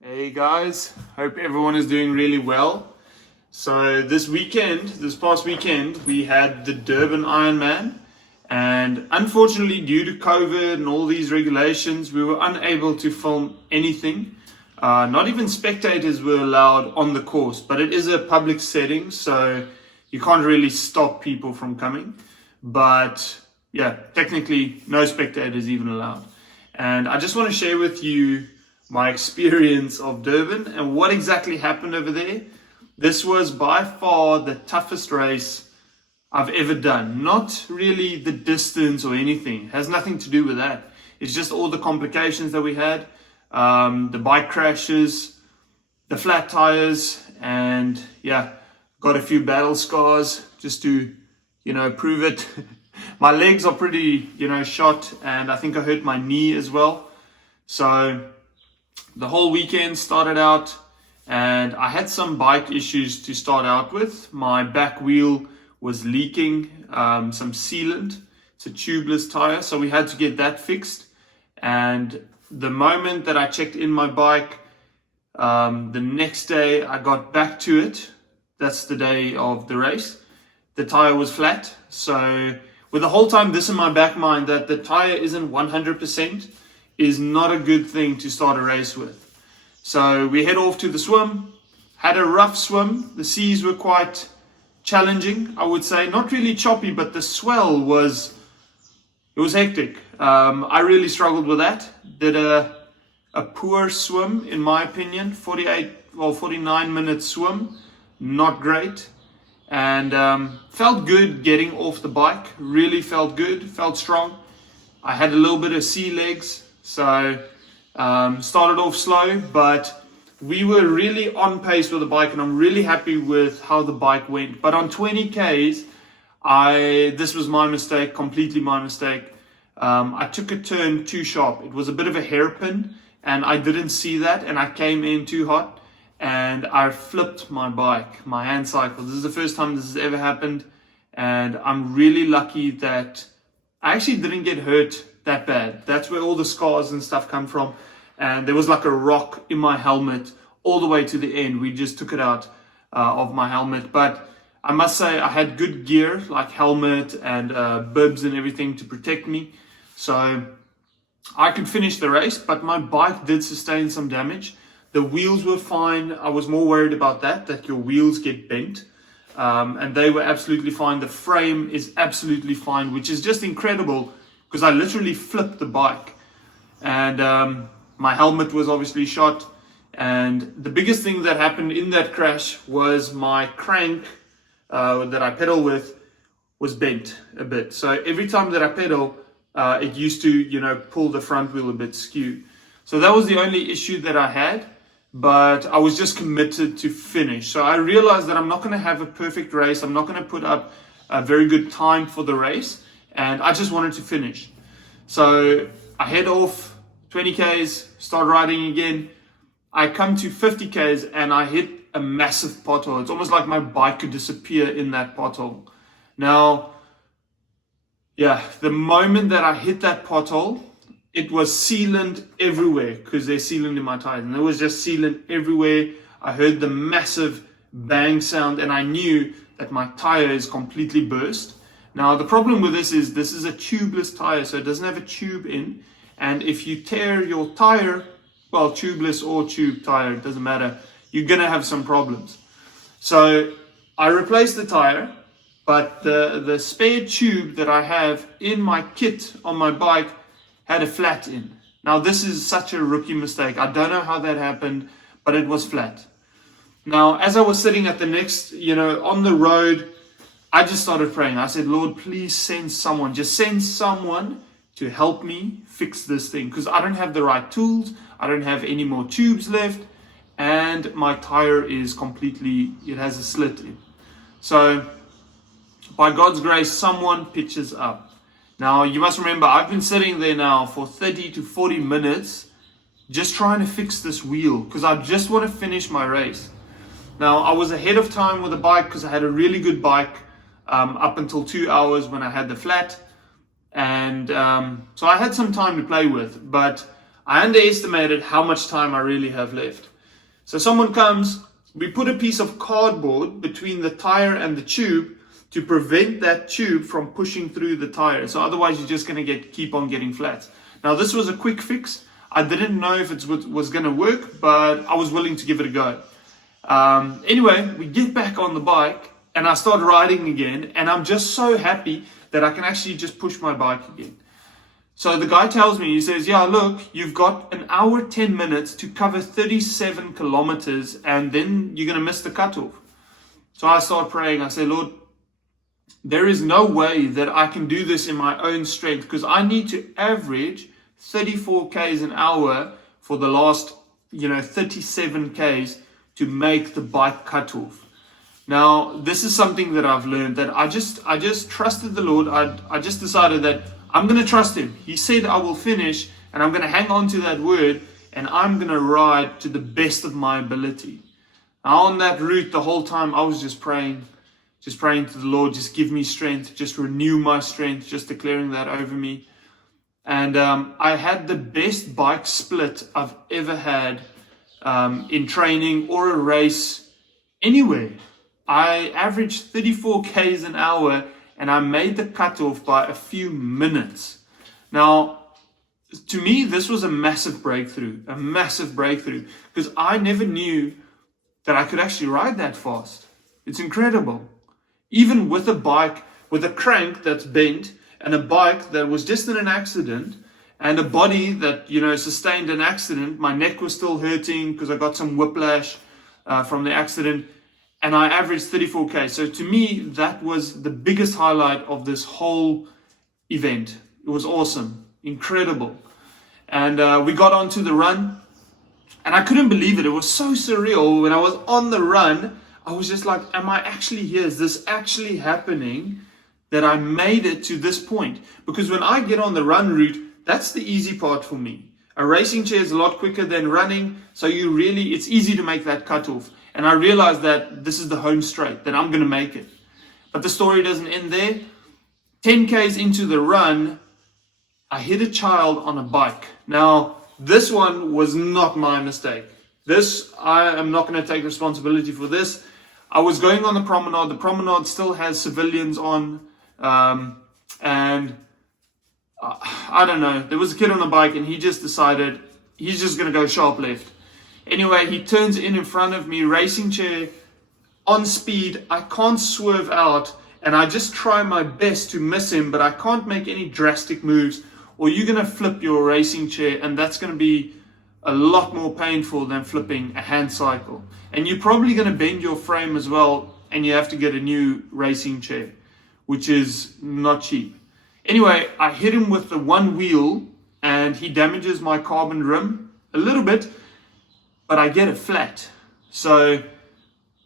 Hey guys, hope everyone is doing really well. So this past weekend, we had the Durban Ironman, and unfortunately due to COVID and all these regulations, we were unable to film anything. Not even spectators were allowed on the course, but it is a public setting, so you can't really stop people from coming. But yeah, technically no spectators even allowed. And I just want to share with you my experience of Durban and what exactly happened over there. This was by far the toughest race I've ever done. Not really the distance or anything. It has nothing to do with that. It's just all the complications that we had. The bike crashes, the flat tires, and yeah, got a few battle scars just to, prove it. My legs are pretty, shot, and I think I hurt my knee as well. So the whole weekend started out, and I had some bike issues to start out with. My back wheel was leaking some sealant. It's a tubeless tire, so we had to get that fixed. And the moment that I checked in my bike, the next day I got back to it. That's the day of the race. The tire was flat. So with the whole time this in my back mind that the tire isn't 100%, is not a good thing to start a race with. So we head off to the swim, had a rough swim. The seas were quite challenging, I would say. Not really choppy, but the swell was hectic. I really struggled with that. Did a poor swim, in my opinion. 49-minute swim, not great. And felt good getting off the bike. Really felt good, felt strong. I had a little bit of sea legs. So started off slow, but we were really on pace with the bike, and I'm really happy with how the bike went. But on 20 Ks, this was my mistake, completely my mistake. I took a turn too sharp. It was a bit of a hairpin, and I didn't see that, and I came in too hot, and I flipped my bike, my hand cycle. This is the first time this has ever happened, and I'm really lucky that I actually didn't get hurt that bad. That's where all the scars and stuff come from. And there was like a rock in my helmet all the way to the end. We just took it out of my helmet. But I must say I had good gear, like helmet and bibs and everything to protect me. So I could finish the race, but my bike did sustain some damage. The wheels were fine. I was more worried about that your wheels get bent. And they were absolutely fine. The frame is absolutely fine, which is just incredible, because I literally flipped the bike, and my helmet was obviously shot. And the biggest thing that happened in that crash was my crank that I pedal with was bent a bit. So every time that I pedal, it used to, pull the front wheel a bit skew. So that was the only issue that I had, but I was just committed to finish. So I realized that I'm not going to have a perfect race. I'm not going to put up a very good time for the race. And I just wanted to finish. So I head off 20 Ks, start riding again. I come to 50 Ks and I hit a massive pothole. It's almost like my bike could disappear in that pothole. Now, yeah, the moment that I hit that pothole, it was sealant everywhere, because there's sealant in my tires. And there was just sealant everywhere. I heard the massive bang sound, and I knew that my tire is completely burst. Now, the problem with this is a tubeless tire, so it doesn't have a tube in. And if you tear your tire, well, tubeless or tube tire, it doesn't matter, you're going to have some problems. So I replaced the tire, but the spare tube that I have in my kit on my bike had a flat in. Now, this is such a rookie mistake. I don't know how that happened, but it was flat. Now, as I was sitting at the next, on the road, I just started praying. I said, Lord, please send someone. Just send someone to help me fix this thing, because I don't have the right tools. I don't have any more tubes left. And my tire is completely, it has a slit in. So by God's grace, someone pitches up. Now, you must remember, I've been sitting there now for 30 to 40 minutes just trying to fix this wheel, because I just want to finish my race. Now, I was ahead of time with the bike because I had a really good bike up until 2 hours when I had the flat. And so I had some time to play with, but I underestimated how much time I really have left. So someone comes, we put a piece of cardboard between the tire and the tube to prevent that tube from pushing through the tire. So otherwise you're just going to keep on getting flat. Now this was a quick fix. I didn't know if it was going to work, but I was willing to give it a go. Anyway, we get back on the bike and I start riding again, and I'm just so happy that I can actually just push my bike again. So the guy tells me, he says, yeah, look, you've got an hour, 10 minutes to cover 37 kilometers, and then you're going to miss the cutoff. So I start praying. I say, Lord, there is no way that I can do this in my own strength, because I need to average 34 Ks an hour for the last, 37 Ks to make the bike cutoff. Now, this is something that I've learned, that I just trusted the Lord. I just decided that I'm going to trust Him. He said I will finish, and I'm going to hang on to that word, and I'm going to ride to the best of my ability. Now, on that route, the whole time, I was just praying to the Lord, just give me strength, just renew my strength, just declaring that over me. And I had the best bike split I've ever had in training or a race anywhere. I averaged 34 Ks an hour, and I made the cutoff by a few minutes. Now, to me, this was a massive breakthrough, because I never knew that I could actually ride that fast. It's incredible. Even with a bike, with a crank that's bent, and a bike that was just in an accident, and a body that, sustained an accident, my neck was still hurting because I got some whiplash from the accident. And I averaged 34K. So to me, that was the biggest highlight of this whole event. It was awesome, incredible. And we got onto the run, and I couldn't believe it. It was so surreal. When I was on the run, I was just like, am I actually here? Is this actually happening, that I made it to this point? Because when I get on the run route, that's the easy part for me. A racing chair is a lot quicker than running, so it's easy to make that cutoff. And I realized that this is the home straight, that I'm going to make it. But the story doesn't end there. 10 Ks into the run, I hit a child on a bike. Now, this one was not my mistake. I am not going to take responsibility for this. I was going on the promenade. The promenade still has civilians on. And I don't know. There was a kid on a bike, and he just decided he's just going to go sharp left. Anyway, he turns in front of me, racing chair, on speed. I can't swerve out, and I just try my best to miss him, but I can't make any drastic moves, or you're going to flip your racing chair, and that's going to be a lot more painful than flipping a hand cycle. And you're probably going to bend your frame as well, and you have to get a new racing chair, which is not cheap. Anyway, I hit him with the one wheel, and he damages my carbon rim a little bit, but I get it flat. So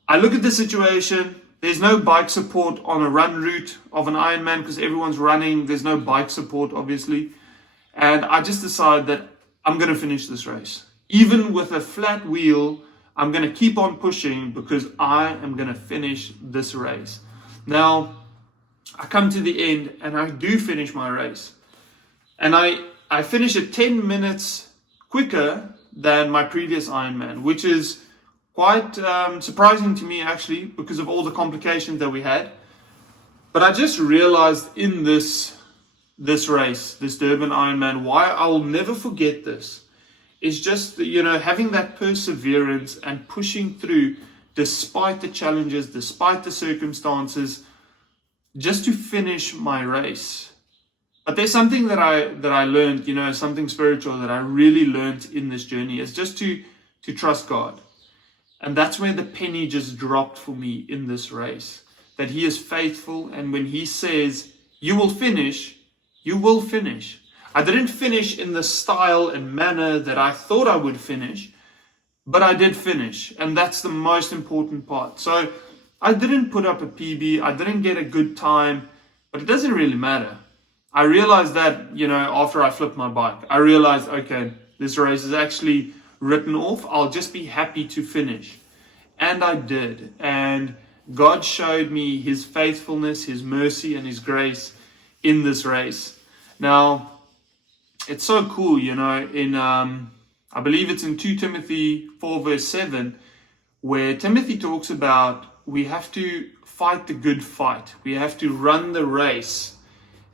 I look at the situation. There's no bike support on a run route of an Ironman because everyone's running. There's no bike support, obviously. And I just decide that I'm going to finish this race. Even with a flat wheel, I'm going to keep on pushing because I am going to finish this race. Now, I come to the end and I do finish my race. And I finish it 10 minutes quicker than my previous Ironman, which is quite surprising to me actually, because of all the complications that we had. But I just realized in this race, this Durban Ironman, why I will never forget this is just, having that perseverance and pushing through despite the challenges, despite the circumstances, just to finish my race. But there's something that I learned, something spiritual that I really learned in this journey, is just to trust God. And that's where the penny just dropped for me in this race, that He is faithful. And when He says, you will finish, you will finish. I didn't finish in the style and manner that I thought I would finish, but I did finish. And that's the most important part. So I didn't put up a PB. I didn't get a good time, but it doesn't really matter. I realized that, after I flipped my bike, I realized, okay, this race is actually written off. I'll just be happy to finish. And I did. And God showed me His faithfulness, His mercy, and His grace in this race. Now, it's so cool, you know, in I believe it's in 2 Timothy 4 verse 7, where Timothy talks about we have to fight the good fight. We have to run the race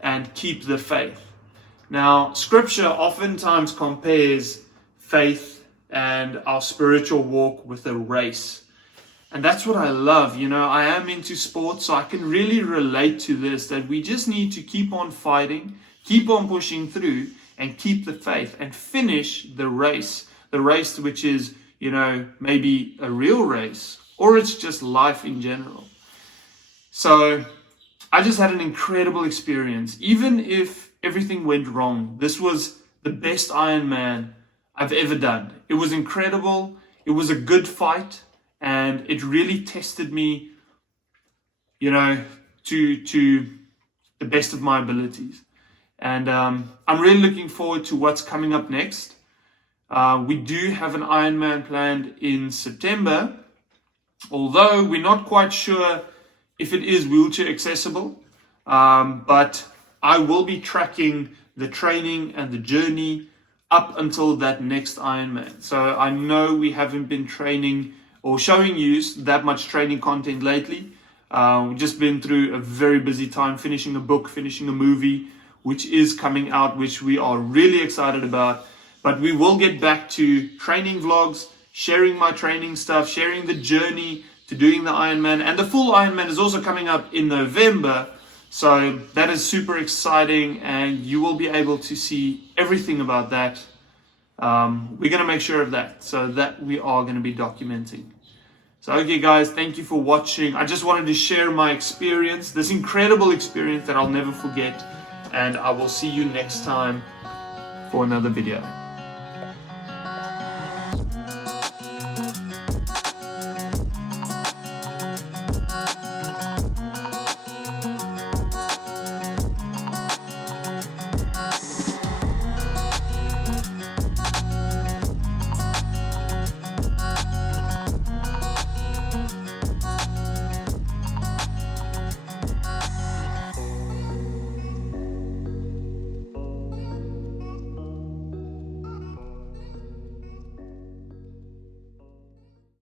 and keep the faith. Now, scripture oftentimes compares faith and our spiritual walk with a race. And that's what I love. You know, I am into sports, so I can really relate to this, that we just need to keep on fighting, keep on pushing through, and keep the faith and finish the race. The race which is, you know, maybe a real race, or it's just life in general. So I just had an incredible experience. Even if everything went wrong, this was the best Ironman I've ever done. It was incredible. It was a good fight, and it really tested me, you know, to the best of my abilities. And I'm really looking forward to what's coming up next. We do have an Ironman planned in September, although we're not quite sure if it is wheelchair accessible. But I will be tracking the training and the journey up until that next Ironman. So I know we haven't been training or showing you that much training content lately. We've just been through a very busy time, finishing a book, finishing a movie, which is coming out, which we are really excited about. But we will get back to training vlogs, sharing my training stuff, sharing the journey to doing the Ironman. And the full Ironman is also coming up in November. So that is super exciting, and you will be able to see everything about that. We're going to make sure of that, so that we are going to be documenting. So, okay guys, thank you for watching. I just wanted to share my experience, this incredible experience that I'll never forget. And I will see you next time for another video.